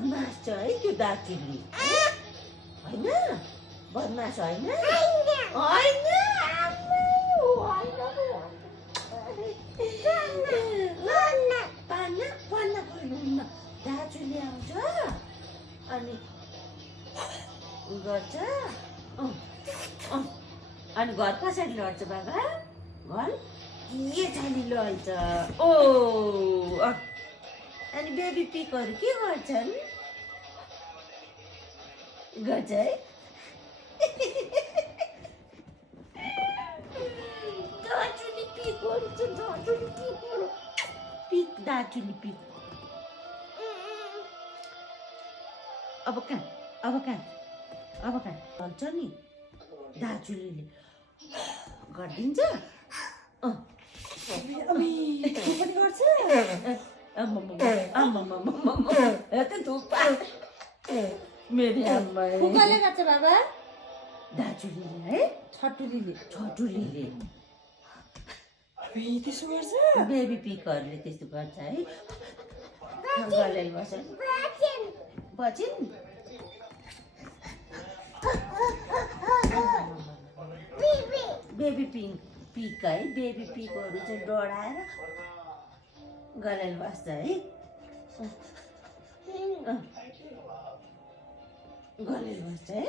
बदमास छ है त्यो दाजुले होइन बदमास होइन होइन पाना पाना भन्नुहुन्न दाजुले आउँछ अनि गर्छ अनि घर कसरी लड्छ बाबा घर के छानी लड्छ ओ अनि बेबी पिकहरू के गर्छन् गर्छ है दाजुले पिक गर्छ दाजुले पिकहरू पिक दाजुले पिक अब कहाँ भन्छ नि दाजुले गरिदिन्छ पनि गर्छ मेरी आमा फुकाले गर्छ बाबा दाजुले है छटुलीले त्यसो गर्छ बेबी पिकहरूले त्यस्तो गर्छ है गलेर बस्छ बचिन बेबी पिक है बेबी पिकहरू चाहिँ डढाएर गलेर बस्छ है गलेर बस्छ है